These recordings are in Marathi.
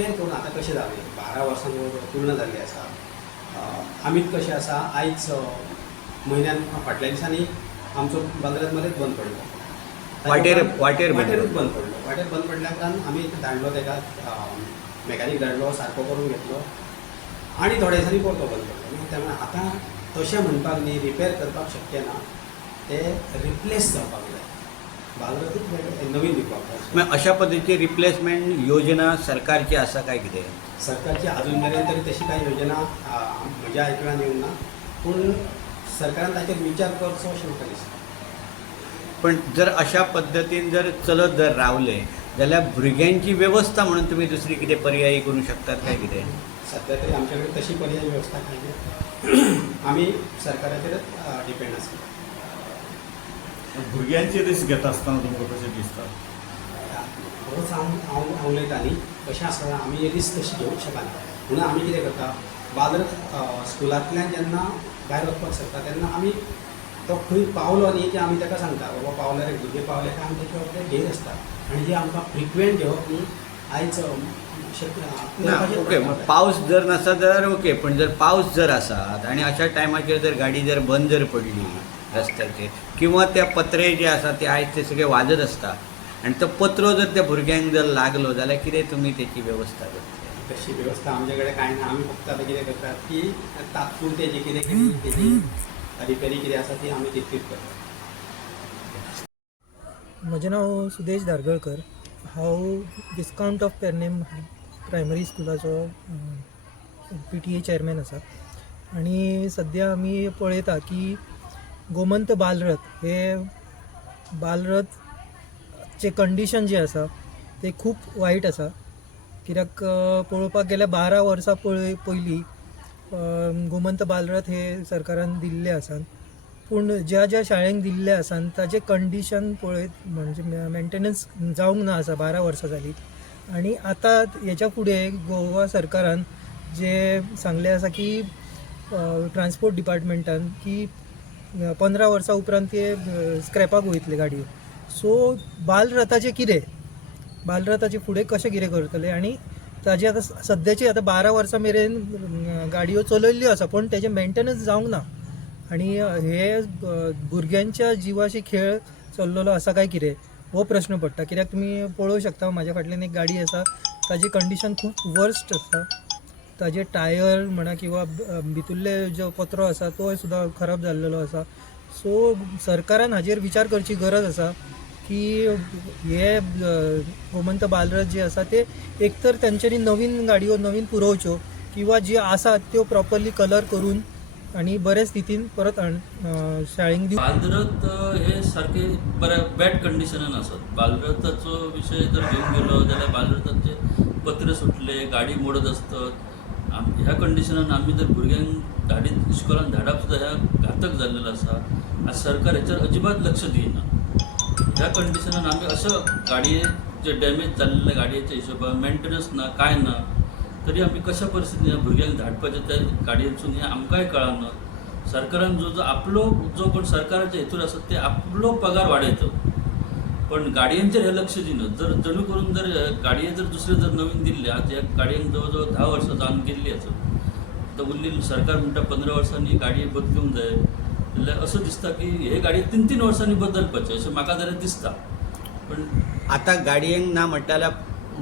रिपेर करून आतां कशें जालें 12 वर्सां पूर्ण जाल्ली आसा. आमीच कशें आसा आयज म्हयन्यान फाटल्या दिसांनी आमचो बालरात मध्येच बंद पडलो. वाटेरूच बंद पडलो. वाटेर बंद पडल्या उपरांत आमी धाडलो ताका मॅकॅनीक धाडलो, सारको करून घेतलो आनी थोड्या दिसांनी परतो बंद पडलो. त्यामुळे आतां तशें म्हणपाक न्ही रिपेर करपाक शक्य ना, ते रिप्लेस जावपाक जाय. बालरातूच नवीन दिवपाक जाय. मग अशा पद्धतीची रिप्लेसमेंट योजना सरकारची आसा काय कितें? सरकारची अजून मेरेन तरी तशी काही योजना म्हज्या आयकड्यान येवंक ना, पूण सरकारान ताचेर विचार करचो अशें म्हाका दिसता. पण जर अशा पद्धतीन जर चलत जर रावले जाल्यार भुरग्यांची वेवस्था म्हणून तुमी दुसरी कितें पर्यायी करूं शकतात काय कितें? सध्या तरी आमचे कडेन तशी पर्यायी वेवस्था काही नाही. आमी सरकाराचेरच डिपेंड आसता. भुरग्यांची रिस्क घेता आसतना तुमकां कशें दिसता? खरोच हांव उलयता न्ही, कशें आसता आमी रिस्क तशी घेवंक शकना. म्हणून आमी कितें करता, बालरात स्कुलांतल्यान जेन्ना भायर वचपाक शकता तेन्ना आमी तो खंय पावलो न्ही की आमी ताका सांगता बाबा पावल्यार एक भुरगें पावले काय आमी ताचे बाबतींत घेयत आसता. आनी जे आमकां फ्रिक्वेंट घेवप न्ही आयज ना ओके, पावस जर नसा जाल्यार ओके, पण जर पावस जर आसात आनी अशा टायमाचेर जर गाडी जर बंद जर पडली रस्त्याचेर किंवा त्या पत्रे जे आसा ते आयज ते सगळे वाजत आसता आनी तो पत्रो जर त्या भुरग्यांक जर लागलो जाल्यार कितें तुमी तेची वेवस्था करतले? तशी वेवस्था आमचे कडेन कांय ना. आमी फक्त आतां कितें करतात की तात्पुरते जी कितें तेजी रिपेरी कितें आसा ती आमी तितलीच करतात. म्हजें नांव सुदेश धारगळकर. हांव डिस्कावंट ऑफ पेरनेम प्रायमरी स्कुलाचो PTA चेअरमॅन आसा. आनी सद्या आमी पळयता की गोमंत बालरथ हे बालरथचे कंडिशन जे आसा ते खूब वायट आसा. कित्याक पळोवपाक गेल्यार 12 वर्सां पयलीं गोमंत बालरथ हे सरकारान दिल्ले आसात, पूण ज्या ज्या शाळेंक दिल्ले आसात ताचे कंडिशन पळयत म्हणजे मेंटेनन्स जावंक ना आसा. 12 वर्सां जालीं आनी आतां हेच्या फुडें गोवा सरकारान जे सांगले आसा की ट्रान्सपोर्ट डिपार्टमेंटान की 15 वर्सां उपरांत ते स्क्रॅपाक वयतले गाडयो. सो बालरथाचें कितें, बालरथाचे फुडें कशें कितें करतले? आनी ताजे आतां सद्याची आतां 12 वर्सां मेरेन गाडयो चलयल्ल्यो आसा पण तेजें मेंटेनन्स जावंक ना. आनी हे भुरग्यांच्या जिवाशी खेळ चल्लेलो आसा काय कितें हो प्रश्न पडटा. कित्याक तुमी पळोवंक शकता म्हाज्या फाटल्यान एक गाडी आसा, ताजी कंडिशन खूब वर्स्ट आसा. ताजे टायर म्हणा किंवा भितुरले जो पत्रो आसा तो सुद्दां खराब जाल्लेलो आसा. सो सरकारान हाजेर विचार करची गरज आसा की हे गोमंत बालरथ जे आसा ते एक तर तेंच्यांनी नवीन गाडयो नवीन पुरवच्यो किंवा जी आसात त्यो प्रॉपरली कलर करून आणि बऱ्या स्थितीन परत शाळेंक दिवं. बालरथ हे सारखे बऱ्या बॅड कंडिशनान आसात. बालरथाचो विशय जर घेवन गेलो जाल्यार बालरथाचे पत्रे सुटले, गाडी मोडत आसतात. ह्या कंडिशनान आमी जर भुरग्यांक धाडीत इस्कॉलान धाडप सुद्दां ह्या घातक जाल्लेलो आसा. आज सरकार हेचेर अजिबात लक्ष दिना. ह्या कंडिशनान आमी असो गाडये जे डॅमेज जाल्ले गाडयेच्या हिशोबान मेंटेनन्स ना काय ना तरी आमी कशा परिस्थितीन भुरग्यांक धाडपाचें त्या गाडयेसून हें आमकांय कळना. सरकारान जो आपलो जो कोण सरकाराचे हेतूर आसा ते आपलो पगार वाडयता पण गाडयांचेर हे लक्ष दिनात. जर जणू करून जर गाडये जर दुसरे जर नवीन दिल्ले, आज ह्या गाडयांक जवळ जवळ 10 वर्सां जावन गेल्ली आसात, तर उरलेली सरकार म्हणटा 15 वर्सांनी गाडये बदलूंक जाय. जाल्यार असं दिसता की हे गाडये 3-3 वर्सांनी बदलपाचे अशें म्हाका जाल्यार दिसता. पण आता गाडयेक ना म्हणटा जाल्यार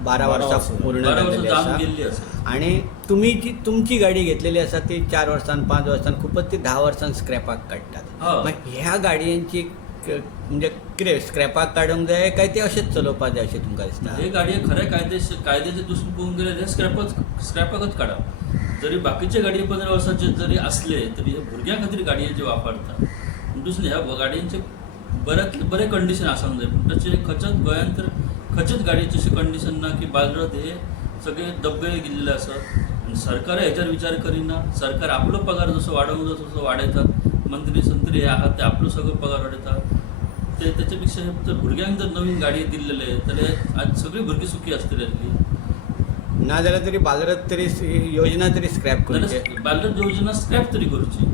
12 वर्सां पूर्ण जाल्लेली आसा आनी तुमी जी तुमची गाडी घेतलेली आसा ती 4 वर्सां 5 वर्सां खूपच ती 10 वर्सां स्क्रॅपाक काडटात. मागीर ह्या गाडयांची म्हणजे कितें स्क्रॅपाक काडूंक जाय काय ते अशेंच चलोवपाक जाय अशें तुमकां दिसता? हे गाडये खरे कायद्याचे दृश्टीन पळोवंक गेल्यार हे स्क्रॅपाकच काडा. जरी बाकीचे गाडये 15 वर्सांचे जरी असले तरी हे भुरग्यां खातीर गाडये जे वापरता. दुसरे ह्या गाडयांचे बरे कंडिशन आसूंक जाय. पूण तशें खंयच्याच गोंयांत तर खंयच्याच गाडयेची अशी कंडिशन ना की बालरथ हे सगळे दब्बे गेल्ले आसात. आनी सरकार हेचेर विचार करिना. सरकार आपलो पगार जसो वाडोवंक जाय तसो वाडयतात. मंत्री संत्री हे आहात ते आपलो सगळो पगार वाडयतात. ते तेचे पेक्षा जर भुरग्यांक जर नवीन गाडये दिल्लेले जाल्यार आज सगळीं भुरगीं सुखी आसतली. ना जाल्यार तरी बालरथ तरी योजना तरी स्क्रॅप करची. बालरथ योजना स्क्रॅप तरी करची.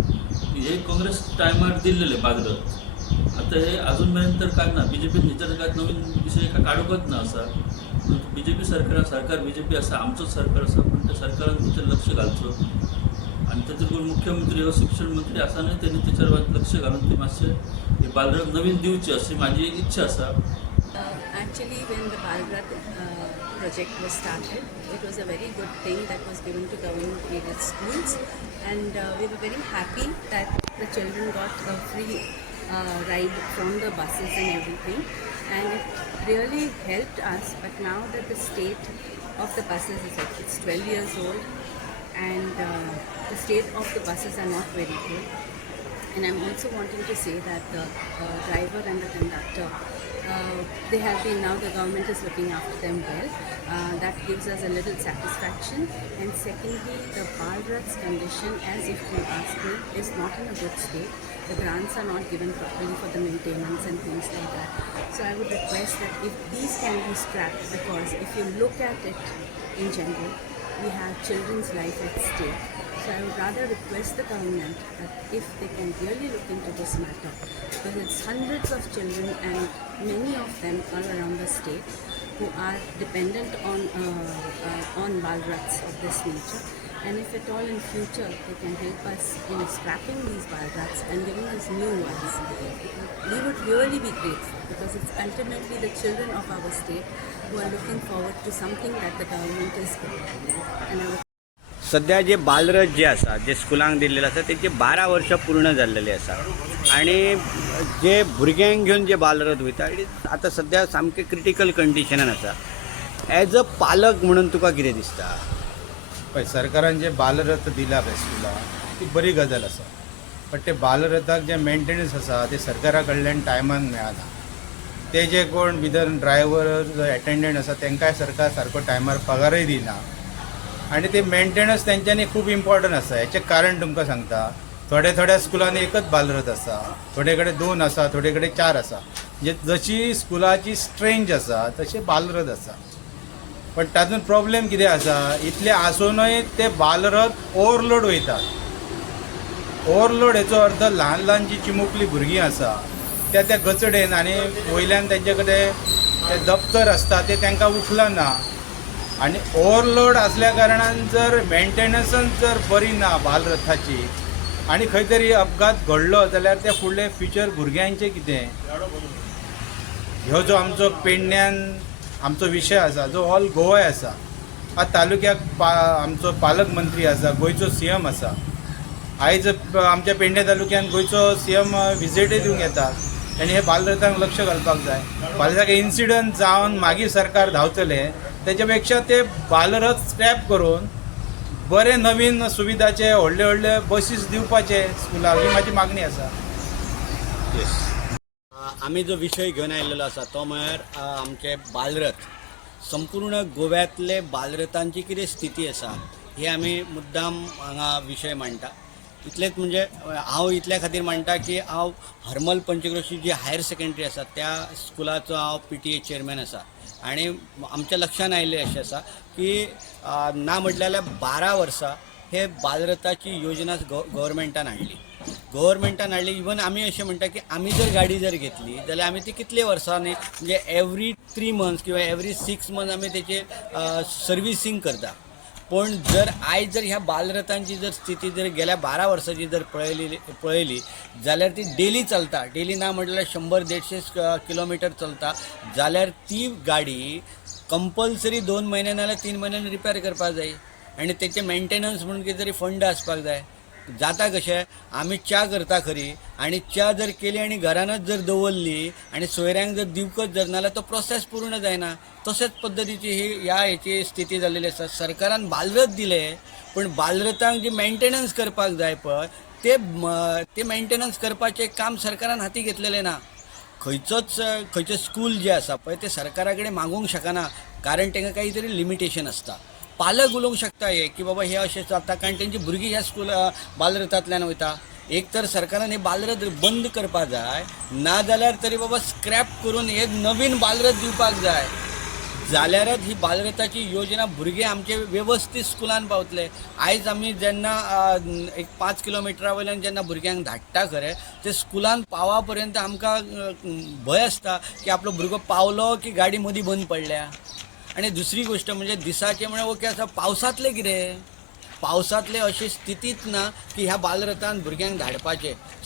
हे काँग्रेस टायमार दिल्लेले बालरथ. आता हे अजून मेरेन तर काय ना. BJP न्ही तर काय नवीन विषय काय काडूकच ना आसा. BJP सरकार BJP आसा, आमचंच सरकार आसा, पण त्या सरकारान तेचेर लक्ष घालचो आणि तातूंत कोण मुख्यमंत्री हो शिक्षण मंत्री आसानूय त्यांनी त्याच्यावर लक्ष घालून ते मातशें हे बालरथ नवीन दिवचे अशी माझी इच्छा आसा. Actually, when the Balarath project was started, it was a very good thing that was given to government-aided schools, and we were very happy that the children got a free ride from the buses and everything, and it really helped us. But now that the state of the buses is like it's 12 years old, and the state of the buses are not very good. And I'm also wanting to say that the driver and the conductor, they have been, now the government is looking after them well. That gives us a little satisfaction. And secondly, the Balarath's condition, as if you ask me, is not in a good state. The grants are not given properly for the maintenance and things like that. So I would request that if these can be scrapped, because if you look at it in general, we have children's life at stake. So I would rather request the government that if they can really look into this matter, because it's hundreds of children and many of them all around the state who are dependent on Balaraths of this nature. And if at all in future they can help us in scrapping these Balaraths and giving us new ones, we would really be grateful, because it's ultimately the children of our state who are looking forward to something that the government is giving. And I would सध्या जे बालरथ जे आसा जे स्कुलांक दिल्लेले आसा तेचे 12 वर्सां पूर्ण जाल्लेली आसा आणि जे भुरग्यांक घेवन जे बालरथ वयता आतां सध्या सामके क्रिटिकल कंडिशनान आसा. एज अ पालक म्हणून तुका कितें दिसता? पळय, सरकारान जे बालरथ दिला पळय स्कुलाक ती बरी गजाल आसा, पण ते बालरथाक जे मेंटेनन्स आसा ते सरकारा कडल्यान टायमान मेळना. ते जे कोण भितर ड्रायव्हर एटेंडंट आसा तांकांय सरकार सारको टायमार पगारय दिना, आणि ते मेंटेनन्स तेंच्यांनी खूब इम्पॉर्टंट आसा. हेचें कारण तुमकां सांगता, थोड्या स्कुलांनी एकच बालरथ आसा, थोडे कडेन 2 आसा, थोडे कडेन 4 आसा. म्हणजे जशी स्कुलाची स्ट्रेंथ आसा तशे बालरथ आसा. पण तातूंत प्रॉब्लेम कितें आसा, इतले आसूनय ते बालरथ ओवरलोड वयतात. ओवरलोड हेचो अर्थ ल्हान जी चिमुकली भुरगीं आसा त्या गचडेन आनी वयल्यान तेंचे कडेन ते दप्तर आसता ते तांकां उखलना. आणि ओवरलोड असल्या कारणान जर मेंटेनन्सच जर बरी ना बालरथाची आणि खंय तरी अपघात घडलो जाल्यार ते फुडले फ्युचर भुरग्यांचें कितें? ह्यो जो आमचो पेडण्यान आमचो विशय आसा, जो ऑल गोवाय आसा, आज तालुक्याक आमचो पालक मंत्री आसा, गोंयचो CM आसा. आयज आमच्या पेडणे तालुक्यान गोंयचो CM विजिटूय दिवंक येता. आनी हे बालरथांक लक्ष घालपाक जाय. फाल्यां इन्सिडंट जावन मागीर सरकार धांवतले, त्याच्या पेक्षा ते बालरथ स्क्रॅप करून बरे नवीन सुविधाचे व्हडले बसीस दिवपाचे स्कुलाक, ही माझी मागणी आसा. आमी जो विशय घेवन आयिल्लो आसा तो म्हळ्यार आमचे बालरथ. संपूर्ण गोव्यातले बालरथांची कितें स्थिती आसा ही आमी मुद्दाम हांगा विशय मांडटा. इतलेंच म्हणजे हांव इतल्या खातीर मांडटा की हांव हरमल पंचक्रोशी जी हायर सेकंडरी आसा त्या स्कुलाचो हांव PTA चेअरमॅन आसा. आणि आमच्या लक्षान आयिल्लें अशें आसा की ना म्हटलें जाल्यार 12 वर्सां हे बालरथाची योजना गव्हर्मेंटान हाडली. इवन आमी अशें म्हणटा की आमी जर गाडी जर घेतली जाल्यार आमी ती कितले वर्सांनी म्हणजे एवरी 3 मंथ्स किंवा एवरी 6 मंथ्स आमी तेचे सर्विसींग करता. पण जर आयज जर ह्या बालरथांची जर स्थिती जर गेल्या 12 वर्सांची जर पळयली जाल्यार ती डेली चलता. डेली ना म्हटल्यार 100-150 किलोमिटर चलता. जाल्यार ती गाडी कंपल्सरी 2 म्हयने नाल्यार 3 म्हयन्यांनी रिपेर करपाक जाय आनी तेचे मेंटेनन्स म्हणून कितें तरी फंड आसपाक जाय. जाता कशें, आमी च्या करता खरी, आनी च्या जर केली आनी घरानच जर दवरली आनी सोयऱ्यांक जर दिवकच जर नाल्यार तो प्रोसेस पूर्ण जायना. तशेंच पद्दतीची ही हेची स्थिती जाल्लेली आसा. सरकारान बालरथ दिले, पण बालरथांक जी मेंटेनन्स करपाक जाय पळय ते मेंटेनन्स करपाचें काम सरकारान हाती घेतलेलें ना. खंयचें स्कूल जे आसा पळय ते सरकारा कडेन मागूंक शकना, कारण तांकां काही तरी लिमिटेशन आसता. पालक उलोवंक शकता हे की बाबा हे अशें जाता कारण तेंची भुरगीं ह्या बालरथांतल्यान वयता. एक तर सरकारान हे बालरथ बंद करपाक जाय, ना जाल्यार तरी बाबा स्क्रॅप करून हे नवीन बालरथ दिवपाक जाय. जाल्यारच ही बालरथाची योजना भुरगे आमचे व्यवस्थीत स्कुलान पावतले. आयज आमी जेन्ना एक 5 किलोमिटरा वयल्यान जेन्ना भुरग्यांक धाडटा खरें, ते स्कुलान पावा पर्यंत आमकां भंय आसता की आपलो भुरगो पावलो की गाडी मदीं बंद पडल्या. आणि दुसरी गोष्ट म्हणजे दिसाचे म्हणजे ओके आसा पावसांतले कितें पावसांतले अशे स्थितीत ना की ह्या बालरथान भुरग्यांक धाडपाचे